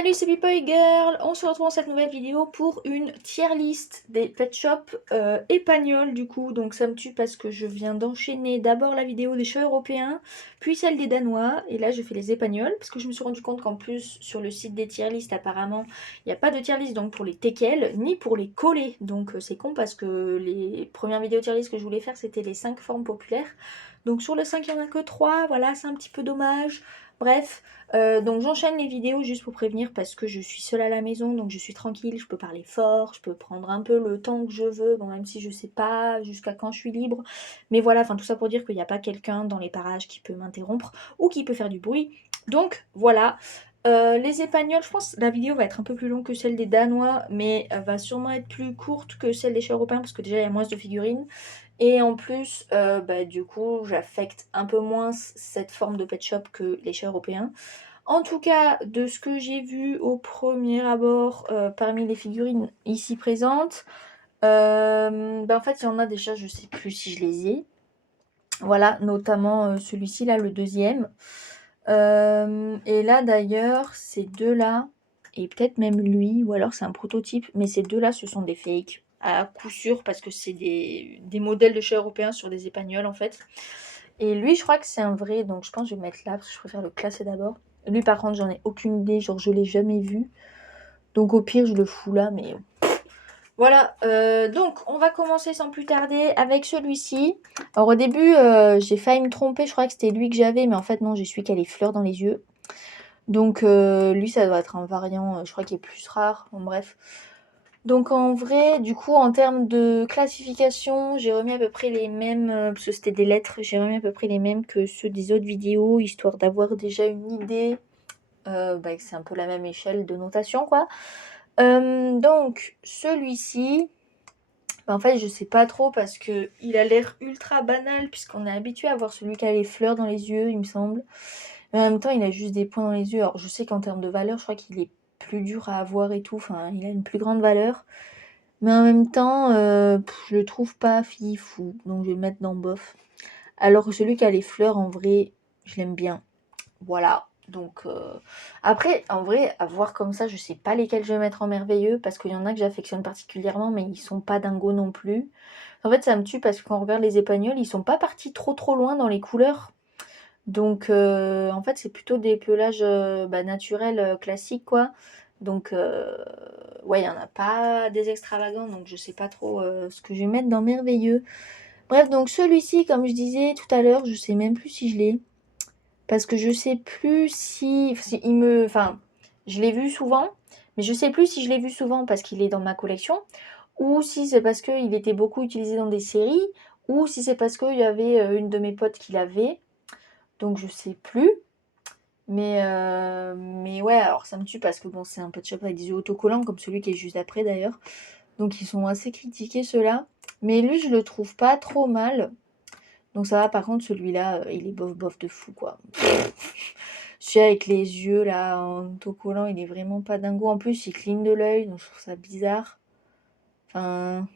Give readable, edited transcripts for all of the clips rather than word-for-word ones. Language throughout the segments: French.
Salut, c'est Pipoy Girl. On se retrouve dans cette nouvelle vidéo pour une tier list des pet shops espagnols du coup. Donc ça me tue parce que je viens d'enchaîner d'abord la vidéo des chats européens, puis celle des danois. Et là je fais les espagnols parce que je me suis rendu compte qu'en plus sur le site des tier list apparemment il n'y a pas de tier list donc pour les teckels ni pour les collés. Donc c'est con parce que les premières vidéos tier list que je voulais faire c'était les 5 formes populaires. Donc sur le 5 il n'y en a que 3, voilà c'est un petit peu dommage. Bref, donc j'enchaîne les vidéos juste pour prévenir parce que je suis seule à la maison, donc je suis tranquille, je peux parler fort, je peux prendre un peu le temps que je veux, bon même si je sais pas jusqu'à quand je suis libre. Mais voilà, enfin tout ça pour dire qu'il n'y a pas quelqu'un dans les parages qui peut m'interrompre ou qui peut faire du bruit. Donc voilà. Les Espagnols, je pense que la vidéo va être un peu plus longue que celle des Danois, mais elle va sûrement être plus courte que celle des chats européens parce que déjà il y a moins de figurines. Et en plus, du coup, j'affecte un peu moins cette forme de pet shop que les chats européens. En tout cas, de ce que j'ai vu au premier abord parmi les figurines ici présentes, en fait, il y en a déjà, je sais plus si je les ai. Voilà, notamment celui-ci là, le deuxième. Et là d'ailleurs, ces deux-là, et peut-être même lui, ou alors c'est un prototype, mais ces deux-là, ce sont des fakes. À coup sûr, parce que c'est des modèles de chats européens sur des épagnols en fait. Et lui, je crois que c'est un vrai, donc je pense que je vais le mettre là, parce que je préfère le classer d'abord. Lui, par contre, j'en ai aucune idée, genre je l'ai jamais vu. Donc au pire, je le fous là, mais voilà. Donc on va commencer sans plus tarder avec celui-ci. Alors au début, j'ai failli me tromper, je crois que c'était lui que j'avais, mais en fait non, j'ai su qu'il y a les fleurs dans les yeux. Donc lui, ça doit être un variant, je crois qu'il est plus rare, bon, bref. Donc en vrai, du coup, en termes de classification, j'ai remis à peu près les mêmes, parce que c'était des lettres, j'ai remis à peu près les mêmes que ceux des autres vidéos, histoire d'avoir déjà une idée, que c'est un peu la même échelle de notation, quoi. Donc celui-ci, en fait, je sais pas trop parce que il a l'air ultra banal, puisqu'on est habitué à voir celui qui a les fleurs dans les yeux, il me semble. Mais en même temps, il a juste des points dans les yeux. Alors je sais qu'en termes de valeur, je crois qu'il est plus dur à avoir et tout, enfin, il a une plus grande valeur. Mais en même temps, je le trouve pas fifou, donc je vais le mettre dans bof. Alors que celui qui a les fleurs, en vrai, je l'aime bien. Voilà. Donc après, en vrai, à voir comme ça, je sais pas lesquels je vais mettre en merveilleux, parce qu'il y en a que j'affectionne particulièrement, mais ils sont pas dingos non plus. En fait, ça me tue parce que quand on regarde les épagnols, ils sont pas partis trop loin dans les couleurs. Donc en fait, c'est plutôt des pelages naturels, classiques, quoi. Donc ouais, il y en a pas des extravagants, donc je sais pas trop ce que je vais mettre dans merveilleux. Bref, donc celui-ci, comme je disais tout à l'heure, je sais même plus si je l'ai. Parce que je sais plus si il me. Enfin, je l'ai vu souvent, mais je sais plus si je l'ai vu souvent parce qu'il est dans ma collection, ou si c'est parce qu'il était beaucoup utilisé dans des séries, ou si c'est parce qu'il y avait une de mes potes qui l'avait. Donc je sais plus. Mais ouais, alors ça me tue parce que bon, c'est un pet shop avec des yeux autocollants, comme celui qui est juste après d'ailleurs. Donc ils sont assez critiqués ceux-là. Mais lui, je le trouve pas trop mal. Donc ça va, par contre, celui-là, il est bof bof de fou, quoi. Celui avec les yeux, là, en autocollant, il est vraiment pas dingo. En plus, il cligne de l'œil, donc je trouve ça bizarre. Enfin...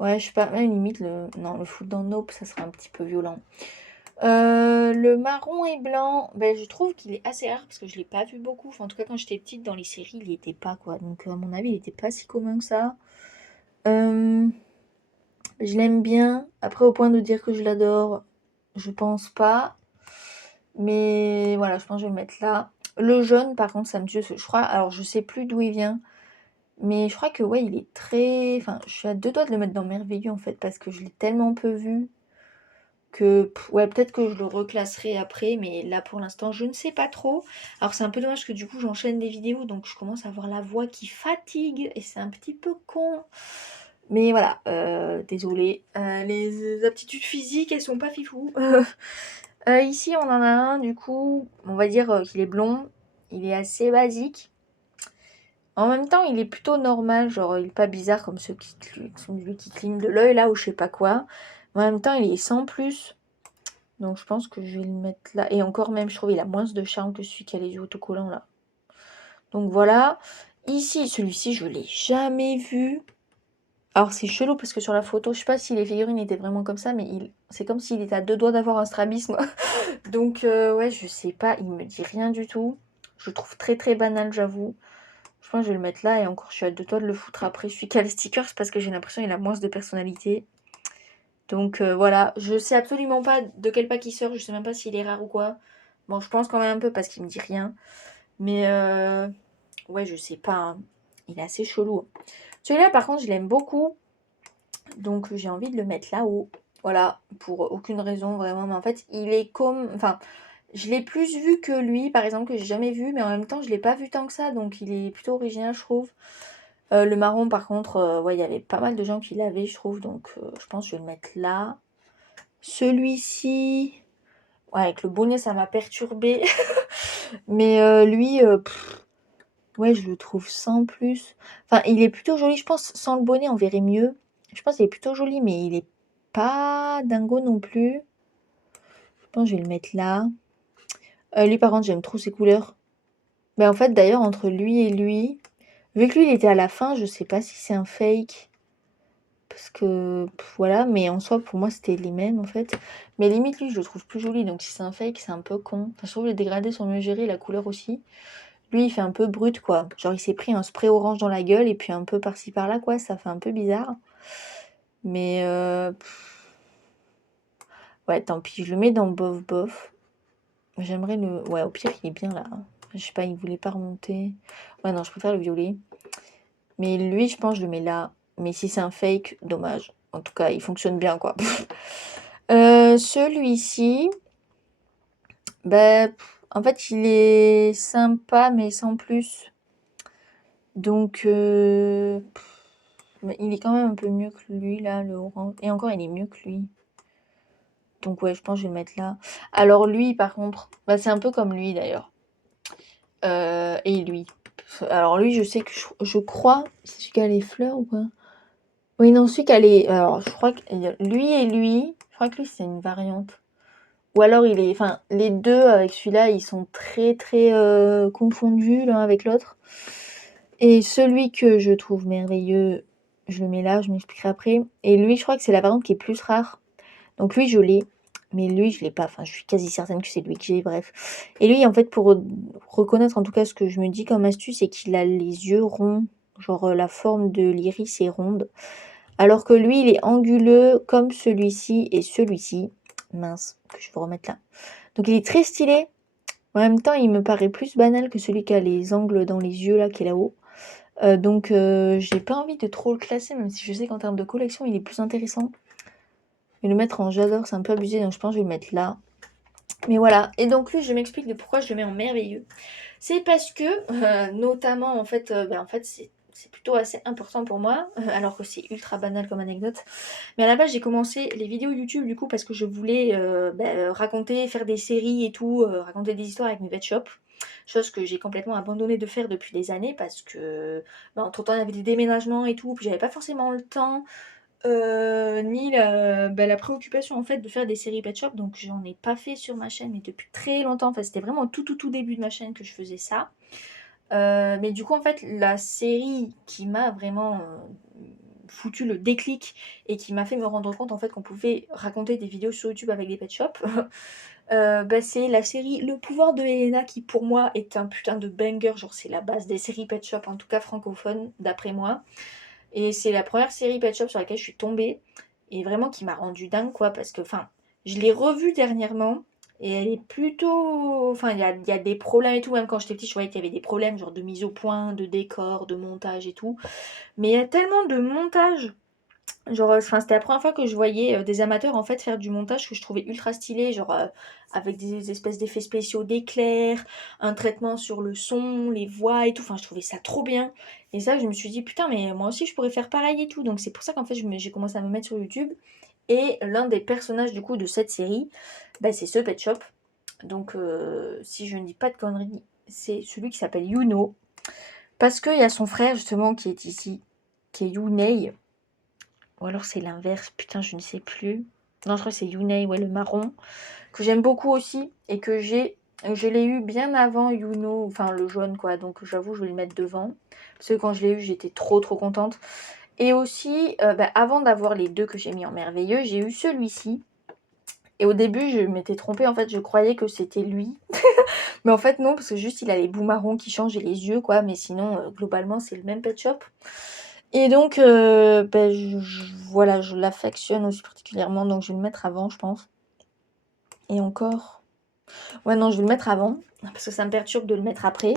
Ouais, je sais pas, même limite, non, le foutre dans Nope, ça serait un petit peu violent. Le marron et blanc, je trouve qu'il est assez rare parce que je l'ai pas vu beaucoup. Enfin, en tout cas, quand j'étais petite, dans les séries, il y était pas, quoi. Donc, à mon avis, il était pas si commun que ça. Je l'aime bien. Après, au point de dire que je l'adore, je pense pas. Mais voilà, je pense que je vais le mettre là. Le jaune, par contre, ça me tue. Je crois, alors je sais plus d'où il vient. Mais je crois que ouais, il est très... Enfin, je suis à deux doigts de le mettre dans merveilleux en fait, parce que je l'ai tellement peu vu que ouais, peut-être que je le reclasserai après, mais là pour l'instant, je ne sais pas trop. Alors c'est un peu dommage que du coup j'enchaîne des vidéos, donc je commence à avoir la voix qui fatigue et c'est un petit peu con. Mais voilà, désolée. Les aptitudes physiques, elles sont pas fifou. Ici, on en a un, du coup, on va dire qu'il est blond. Il est assez basique. En même temps, il est plutôt normal, genre il est pas bizarre comme ceux qui clignent de l'œil là ou je sais pas quoi. Mais en même temps, il est sans plus. Donc je pense que je vais le mettre là. Et encore même, je trouve il a moins de charme que celui qui a les yeux autocollants là. Donc voilà. Ici, celui-ci, je l'ai jamais vu. Alors c'est chelou parce que sur la photo, je sais pas si les figurines étaient vraiment comme ça, mais c'est comme s'il était à deux doigts d'avoir un strabisme. Donc ouais, je sais pas, il me dit rien du tout. Je le trouve très très banal, j'avoue. Je pense que je vais le mettre là et encore je suis à deux doigts de le foutre après. Je suis qu'à les stickers parce que j'ai l'impression qu'il a moins de personnalité. Donc voilà, je sais absolument pas de quel pack il sort, je sais même pas s'il est rare ou quoi. Bon, je pense quand même un peu parce qu'il me dit rien. Mais ouais, je sais pas, hein. Il est assez chelou. Celui-là, par contre, je l'aime beaucoup. Donc j'ai envie de le mettre là-haut. Voilà, pour aucune raison vraiment. Mais en fait, il est comme... Enfin, je l'ai plus vu que lui, par exemple, que j'ai jamais vu. Mais en même temps, je l'ai pas vu tant que ça. Donc il est plutôt original, je trouve. Le marron, par contre, ouais, il y avait pas mal de gens qui l'avaient, je trouve. Donc je pense que je vais le mettre là. Celui-ci... Ouais, avec le bonnet, ça m'a perturbé. Mais lui, ouais, je le trouve sans plus. Enfin, il est plutôt joli. Je pense sans le bonnet, on verrait mieux. Je pense qu'il est plutôt joli, mais il est pas dingo non plus. Je pense que je vais le mettre là. Lui, par contre, j'aime trop ses couleurs. Mais en fait, d'ailleurs, entre lui et lui, vu que lui, il était à la fin, je sais pas si c'est un fake. Parce que, voilà, mais en soi, pour moi, c'était les mêmes, en fait. Mais limite, lui, je le trouve plus joli. Donc, si c'est un fake, c'est un peu con. Enfin, je trouve les dégradés sont mieux gérés, la couleur aussi. Lui, il fait un peu brut, quoi. Genre, il s'est pris un spray orange dans la gueule et puis un peu par-ci par-là, quoi. Ça fait un peu bizarre. Mais ouais, tant pis, je le mets dans bof bof. J'aimerais le... Ouais, au pire, il est bien là. Je sais pas, il voulait pas remonter. Ouais, non, je préfère le violet. Mais lui, je pense que je le mets là. Mais si c'est un fake, dommage. En tout cas, il fonctionne bien, quoi. Celui-ci, bah, en fait, il est sympa, mais sans plus. Donc, mais il est quand même un peu mieux que lui, là, le orange. Et encore, il est mieux que lui. Donc, ouais, je pense que je vais le mettre là. Alors, lui, par contre, bah, c'est un peu comme lui, d'ailleurs. Et lui. Alors, lui, je sais que je crois... C'est celui qui a les fleurs ou pas? Oui, non, celui qui a les... Alors, je crois que lui et lui... Je crois que lui, c'est une variante. Ou alors, il est... Enfin, les deux, avec celui-là, ils sont très, très confondus l'un avec l'autre. Et celui que je trouve merveilleux, je le mets là, je m'expliquerai après. Et lui, je crois que c'est la variante qui est plus rare. Donc lui, je l'ai. Mais lui, je l'ai pas. Enfin, je suis quasi certaine que c'est lui que j'ai, bref. Et lui, en fait, pour reconnaître en tout cas ce que je me dis comme astuce, c'est qu'il a les yeux ronds. Genre la forme de l'iris est ronde. Alors que lui, il est anguleux comme celui-ci et celui-ci. Mince, que je vais remettre là. Donc il est très stylé. En même temps, il me paraît plus banal que celui qui a les angles dans les yeux là, qui est là-haut. Donc j'ai pas envie de trop le classer, même si je sais qu'en termes de collection, il est plus intéressant. Mais le mettre en j'adore, c'est un peu abusé, donc je pense que je vais le mettre là. Mais voilà, et donc lui, je m'explique de pourquoi je le mets en merveilleux. C'est parce que, notamment, en fait, c'est plutôt assez important pour moi, alors que c'est ultra banal comme anecdote. Mais à la base, j'ai commencé les vidéos YouTube du coup parce que je voulais raconter, faire des séries et tout, raconter des histoires avec mes pet shops. Chose que j'ai complètement abandonné de faire depuis des années parce que entre temps il y avait des déménagements et tout, puis j'avais pas forcément le temps ni la préoccupation en fait de faire des séries pet shop, donc j'en ai pas fait sur ma chaîne mais depuis très longtemps. Enfin, c'était vraiment tout début de ma chaîne que je faisais ça. Mais du coup en fait la série qui m'a vraiment foutu le déclic et qui m'a fait me rendre compte en fait qu'on pouvait raconter des vidéos sur YouTube avec des pet shops, c'est la série Le pouvoir de Helena qui pour moi est un putain de banger. Genre c'est la base des séries pet shop, en tout cas francophones d'après moi. Et c'est la première série pet shop sur laquelle je suis tombée et vraiment qui m'a rendu dingue quoi, parce que enfin je l'ai revue dernièrement et elle est plutôt... Enfin il y a des problèmes et tout, même quand j'étais petite je voyais qu'il y avait des problèmes genre de mise au point, de décor, de montage et tout. Mais il y a tellement de montage. Genre, enfin, c'était la première fois que je voyais des amateurs en fait faire du montage que je trouvais ultra stylé, genre avec des espèces d'effets spéciaux d'éclairs, un traitement sur le son, les voix et tout. Enfin, je trouvais ça trop bien. Et ça, je me suis dit, putain, mais moi aussi je pourrais faire pareil et tout. Donc, c'est pour ça qu'en fait, j'ai commencé à me mettre sur YouTube. Et l'un des personnages du coup de cette série, c'est ce Pet Shop. Donc, si je ne dis pas de conneries, c'est celui qui s'appelle Yuno. Parce qu'il y a son frère justement qui est ici, qui est Yunei. Ou alors c'est l'inverse, putain je ne sais plus. Non je crois que c'est Yunei, ouais le marron. Que j'aime beaucoup aussi et que je l'ai eu bien avant Yuno, enfin le jaune quoi. Donc j'avoue je vais le mettre devant. Parce que quand je l'ai eu j'étais trop contente. Et aussi avant d'avoir les deux que j'ai mis en merveilleux, j'ai eu celui-ci. Et au début, je m'étais trompée, en fait, je croyais que c'était lui. Mais en fait, non, parce que juste, il a les bouts marrons qui changent et les yeux, quoi. Mais sinon, globalement, c'est le même pet shop. Et donc, bah, voilà, je l'affectionne aussi particulièrement. Donc, je vais le mettre avant, je pense. Et encore... Ouais, non, je vais le mettre avant. Parce que ça me perturbe de le mettre après.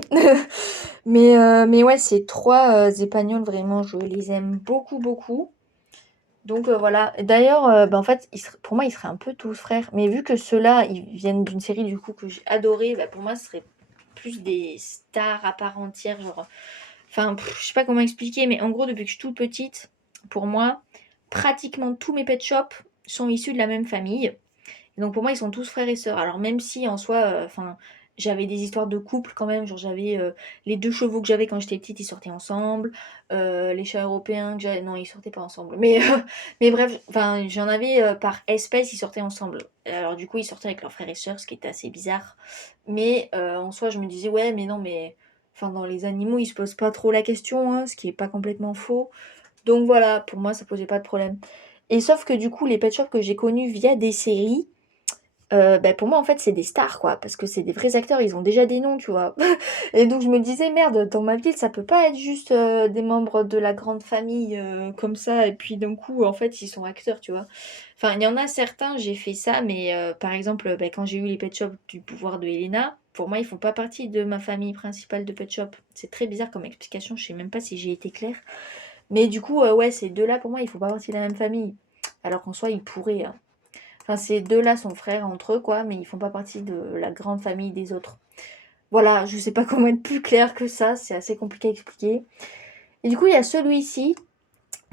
mais ouais, ces 3 épagnols, vraiment, je les aime beaucoup, beaucoup. Donc voilà. D'ailleurs, bah, en fait, pour moi, ils seraient un peu tous frères. Mais vu que ceux-là, ils viennent d'une série du coup que j'ai adorée, bah, pour moi, ce serait plus des stars à part entière. Genre, enfin, je sais pas comment expliquer, mais en gros, depuis que je suis toute petite, pour moi, pratiquement tous mes pet shops sont issus de la même famille. Donc pour moi, ils sont tous frères et sœurs. Alors même si en soi, enfin, j'avais des histoires de couple quand même. Genre j'avais les 2 chevaux que j'avais quand j'étais petite, ils sortaient ensemble. Les chats européens que j'avais, non, ils sortaient pas ensemble. Mais, mais bref, enfin, j'en avais par espèce, ils sortaient ensemble. Alors du coup, ils sortaient avec leurs frères et sœurs, ce qui était assez bizarre. Mais en soi, je me disais, ouais, mais non, mais enfin, dans les animaux, ils se posent pas trop la question, hein, ce qui est pas complètement faux. Donc voilà, pour moi, ça posait pas de problème. Et sauf que du coup, les pet shops que j'ai connus via des séries, bah, pour moi, en fait, c'est des stars, quoi, parce que c'est des vrais acteurs, ils ont déjà des noms, tu vois. Et donc je me disais: «Merde, dans ma ville, ça peut pas être juste, des membres de la grande famille, comme ça et puis d'un coup, en fait, ils sont acteurs», tu vois? Enfin, il y en a certains, j'ai fait ça, mais par exemple, bah, quand j'ai eu les pet shops du pouvoir de Elena, pour moi, ils font pas partie de ma famille principale de pet shop. C'est très bizarre comme explication, je sais même pas si j'ai été claire. Mais du coup, ouais, ces 2 là, pour moi, ils font pas partie de la même famille. Alors qu'en soi, ils pourraient, hein. Enfin, ces 2 là sont frères entre eux, quoi, mais ils font pas partie de la grande famille des autres. Voilà, je sais pas comment être plus clair que ça, c'est assez compliqué à expliquer. Et du coup, il y a celui-ci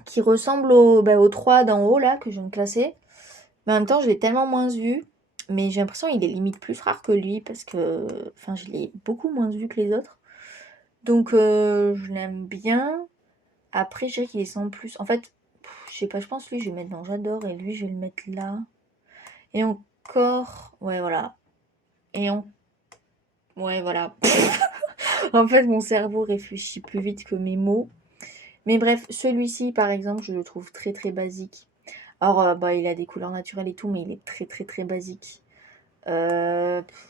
qui ressemble aux 3 d'en haut, là, que je viens de classer. Mais en même temps, je l'ai tellement moins vu. Mais j'ai l'impression qu'il est limite plus rare que lui, parce que enfin, je l'ai beaucoup moins vu que les autres. Donc, je l'aime bien. Après, je dirais qu'il est sans plus. En fait, je sais pas, je pense lui, je vais le mettre dans j'adore, et lui, je vais le mettre là. Et encore... Ouais, voilà. Et en... Ouais, voilà. En fait, mon cerveau réfléchit plus vite que mes mots. Mais bref, celui-ci, par exemple, je le trouve très très basique. Alors, bah, il a des couleurs naturelles et tout, mais il est très très très basique.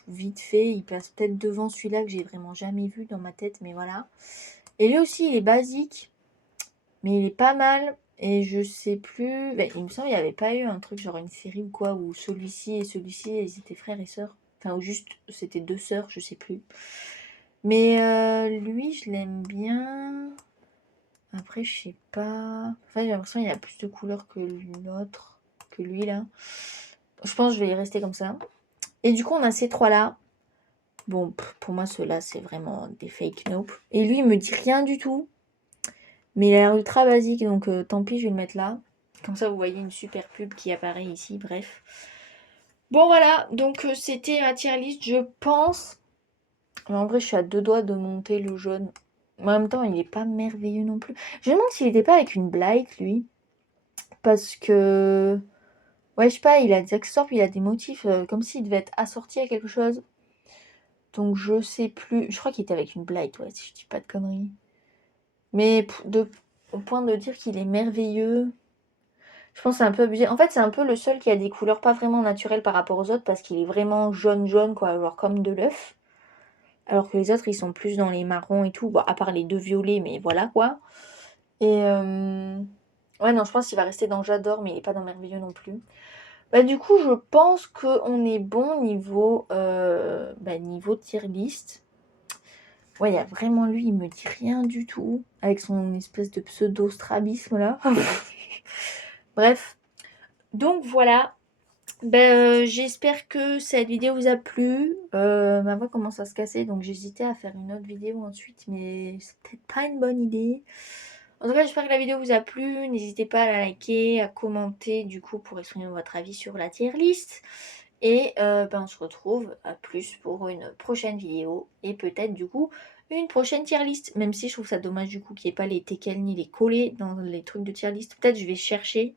Vite fait, il passe peut-être devant celui-là que j'ai vraiment jamais vu dans ma tête, mais voilà. Et lui aussi, il est basique, mais il est pas mal. Et je sais plus... bah, il me semble qu'il n'y avait pas eu un truc genre une série ou quoi, où celui-ci et celui-ci, ils étaient frères et sœurs. Enfin, ou juste, c'était 2 sœurs, je sais plus. Mais lui, je l'aime bien. Après, je sais pas. Enfin, j'ai l'impression qu'il y a plus de couleurs que l'autre, que lui là. Je pense que je vais y rester comme ça. Et du coup, on a ces 3 là. Bon, pour moi, ceux-là, c'est vraiment des fake nope. Et lui, il me dit rien du tout. Mais il a l'air ultra basique, donc tant pis, je vais le mettre là. Comme ça, vous voyez une super pub qui apparaît ici, bref. Bon, voilà, donc c'était ma tier list, je pense. Mais en vrai, je suis à 2 doigts de monter le jaune. Mais en même temps, il est pas merveilleux non plus. Je me demande s'il était pas avec une Blight, lui. Parce que... Ouais, je sais pas, il a des accessoires, puis il a des motifs, comme s'il devait être assorti à quelque chose. Donc je sais plus. Je crois qu'il était avec une Blight, ouais, si je dis pas de conneries. Mais au point de dire qu'il est merveilleux, je pense que c'est un peu abusé. En fait, c'est un peu le seul qui a des couleurs pas vraiment naturelles par rapport aux autres, parce qu'il est vraiment jaune, quoi, genre comme de l'œuf. Alors que les autres, ils sont plus dans les marrons et tout. Bon, à part les 2 violets, mais voilà, quoi. Et ouais, non, je pense qu'il va rester dans j'adore, mais il est pas dans merveilleux non plus. Bah, du coup, je pense qu'on est bon niveau, niveau tier list. Ouais, il y a vraiment lui, il me dit rien du tout. Avec son espèce de pseudo-strabisme là. Bref. Donc voilà. J'espère que cette vidéo vous a plu. Ma voix commence à se casser, donc j'hésitais à faire une autre vidéo ensuite, mais c'est peut-être pas une bonne idée. En tout cas, j'espère que la vidéo vous a plu. N'hésitez pas à la liker, à commenter du coup pour exprimer votre avis sur la tier list. Et on se retrouve à plus pour une prochaine vidéo et peut-être du coup une prochaine tier list. Même si je trouve ça dommage du coup qu'il n'y ait pas les teckels ni les collés dans les trucs de tier list. Peut-être je vais chercher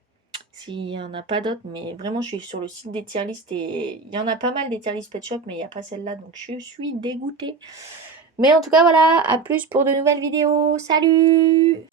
s'il n'y en a pas d'autres, mais vraiment je suis sur le site des tier list et il y en a pas mal des tier list pet shop, mais il n'y a pas celle-là, donc je suis dégoûtée. Mais en tout cas voilà, à plus pour de nouvelles vidéos. Salut!